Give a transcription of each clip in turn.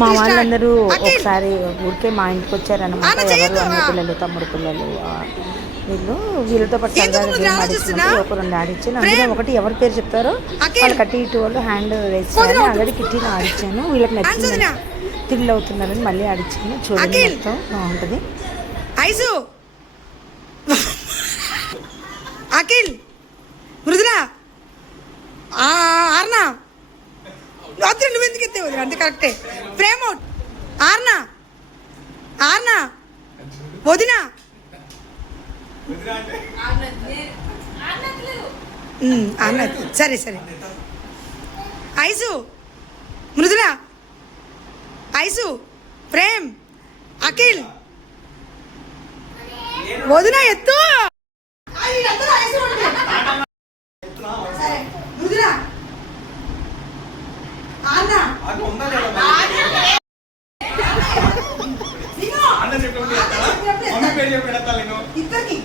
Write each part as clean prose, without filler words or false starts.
మా వాళ్ళందరూ ఒకసారి ఊరికే మా ఇంటికి వచ్చారనమాట. ఎవరు అన్న పిల్లలు, తమ్ముడు పిల్లలు, వీళ్ళతో పాటు సరదాగా గేమ్ ఆడిస్తున్నప్పుడు ఒక 2 ఆడిచ్చాను. అందులో ఒకటి ఎవరి పేరు చెప్తారో వాళ్ళు కట్టి ఇటు వాళ్ళు హ్యాండ్ రేస్ చేయాలి. ఆల్రెడీ కిట్టీని ఆడిచ్చాను, వీళ్ళకి నచ్చింది, థ్రిల్ అవుతున్నారని మళ్ళీ ఆడిచ్చాను. చూడండి, మొత్తం బాగుంటుంది. అఖిల్, మృదులా, ఆర్నా, నువ్వు ఎందుకు ఎత్తే అంతే కరెక్టే. Frame out. ఆర్నా, ఆర్నా, వదినా, సరే సరే. ఐసు, మృదుల, ఐసు, ప్రేమ్, అఖిల్, వదిన ఎత్తు. మృదుల, ఆర్నా, ఇద్దరికి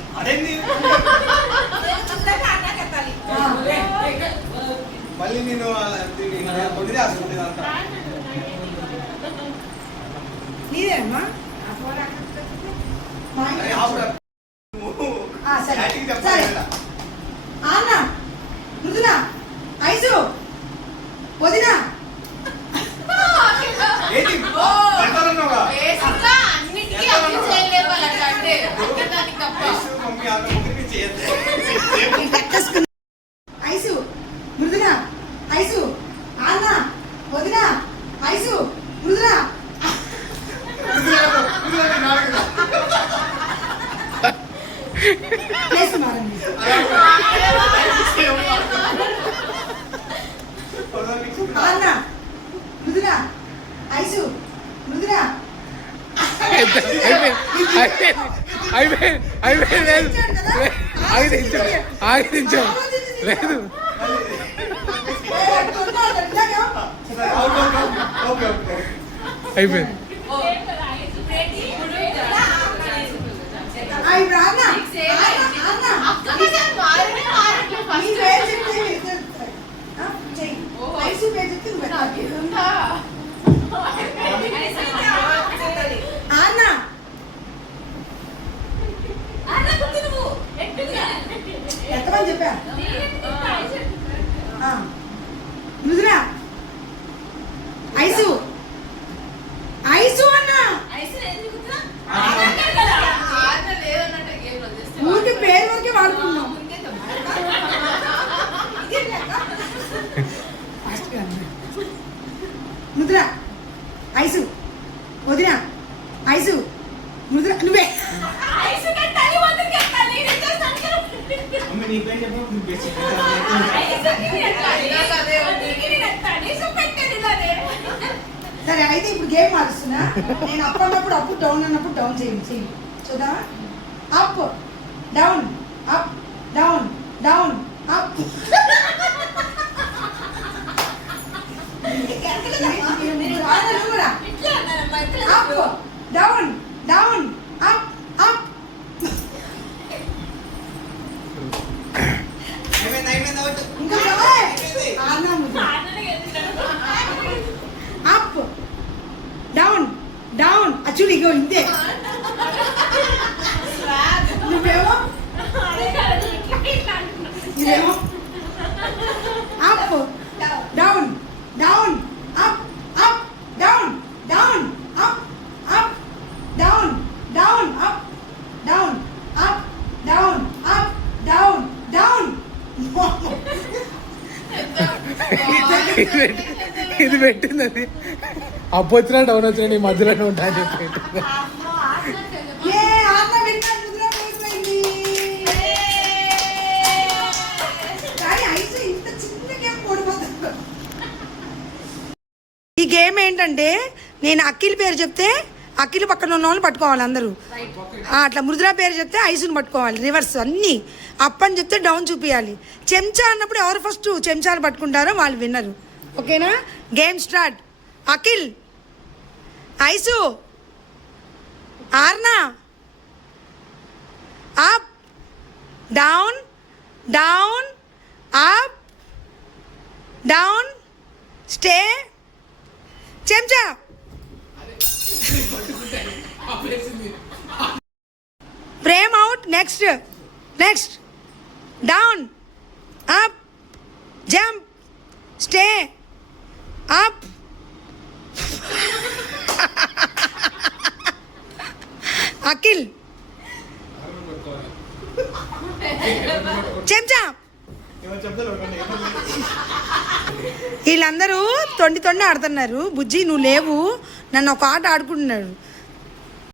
మళ్ళీ నేను నీదేమ్మా. ఆన్నా, మృదుల, ఐసు, వదిన, ఐసు, మృదుల, ఐసు, ఆన్న, వదిన, ఐసు, మృదుల. ఆన్న, మృదుల, ఐసు, మృదుల. లేదు అయిపోయింది. ఎంతమంది చెప్పా? మృదుల, ఐసు, ఐసు అన్న ఊరికి పేరు వరకే వాడుకున్నాం. మృదుల, ఐసు, వదిన, ఐసు, మృదుల. నువ్వే సరే. అయితే ఇప్పుడు గేమ్ మారుస్తున్నా. నేను అప్ అన్నప్పుడు అప్, డౌన్ అన్నప్పుడు డౌన్ చేయండి. చూద్దామా? Up, down, up, down, down, up. Up, down, down, up, up. Up, down, down. అచ్చుడు ఇగో ఇంతే. నువ్వేమో ఇదేమో up, down, down, up, up, down, down, up, up, down, down, up, down, up, down, up, down, down. ఇది పెట్టింది అది. అప్పు వచ్చినా డౌన్ వచ్చినా నీ మధ్యలోనే ఉంటా అని చెప్పి ఈ గేమ్ ఏంటంటే నేను అఖిల్ పేరు చెప్తే అఖిల్ పక్కన ఉన్న వాళ్ళని పట్టుకోవాలి అందరూ. అట్లా మృదుల పేరు చెప్తే ఐసుని పట్టుకోవాలి, రివర్స్ అన్నీ. అప్ అని చెప్తే డౌన్ చూపించాలి. చెంచా అన్నప్పుడు ఎవరు ఫస్ట్ చెంచాలు పట్టుకుంటారో వాళ్ళు విన్నరు. ఓకేనా? Game start. Akhil, Aisu, Arna, up, down, down, up, down, stay, చెంచా. Prem out. Next down, up, jump, stay, up. Akhil చెంచా. వీళ్ళందరూ తొండి ఆడుతున్నారు. బుజ్జి నువ్వు లేవు, నన్ను ఒక ఆట ఆడుకుంటున్నాడు.